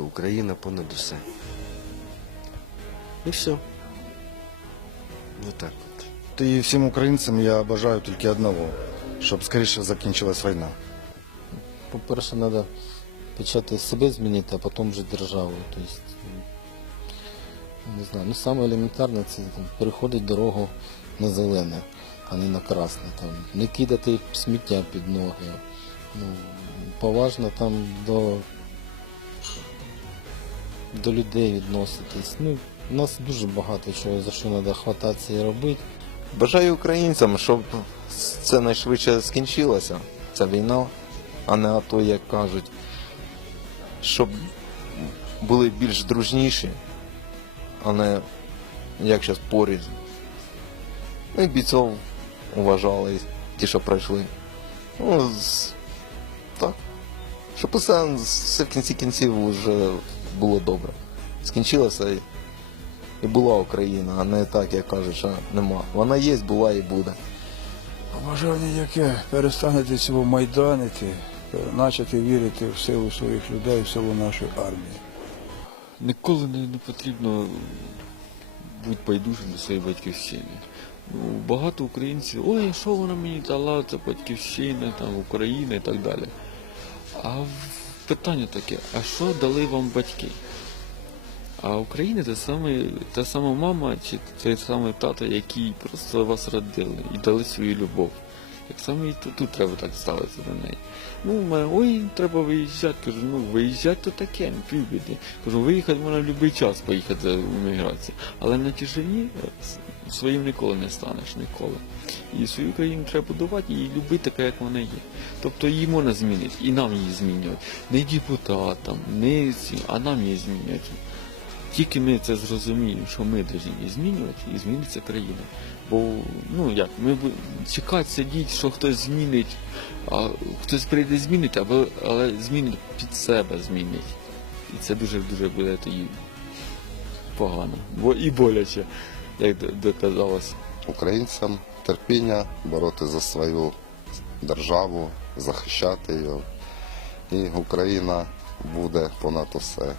просто Україна понад усе. І все. Отак от. І всім українцям я бажаю тільки одного, щоб скоріше закінчилась війна. По-перше, треба почати себе змінити, а потім вже державу. Тобто, не знаю, ну саме елементарне це там, переходить дорогу на зелене, а не на красне. Там, не кидати сміття під ноги. Ну, поважно там до, до людей відноситись. Ну, у нас дуже багато чого, за що треба хвататися і робити. Бажаю українцям, щоб це найшвидше скінчилося, ця війна, а не АТО, як кажуть, щоб були більш дружніші, а не як зараз поріз. Ну і бійців уважали, ті, що пройшли. Ну, так. Щоб усе, все в кінці кінців вже було добре. Скінчилося і, і була Україна, а не так, як кажуть, що нема. Вона є, була і буде. Бажання яке перестанете цього майданити, почати вірити в силу своїх людей, в силу нашої армії. Ніколи не, не потрібно бути байдужим до своєї батьківщини. Ну, багато українців, ой, що вона мені дала, це батьківщина, там, Україна і так далі. А в- питання таке, а що дали вам батьки? А Україна це саме та сама мама чи той самий тато, які просто вас родили і дали свою любов. Так само і тут, тут треба так ставитися до неї. Ну, в мене, ой, треба виїжджати. Кажу, ну виїжджати то таке, півбіди. Кажу, виїхати можна в будь-який час поїхати за імміграцію. Але на тяжині с- своїм ніколи не станеш, ніколи. І свою країну треба будувати і любити така, як вона є. Тобто її можна змінити, і нам її змінювати. Не депутатам, не ці, а нам її змінювати. Тільки ми це зрозуміємо, що ми повинні змінювати, і зміниться країна. Бо, ну як, ми чекати, сидіти, що хтось змінить, а хтось прийде змінить, або, але змінить під себе змінить. І це дуже-дуже буде тоді погано. Бо і боляче, як доказалось. українцям терпіння, бороти за свою державу, захищати її. І Україна буде понад усе.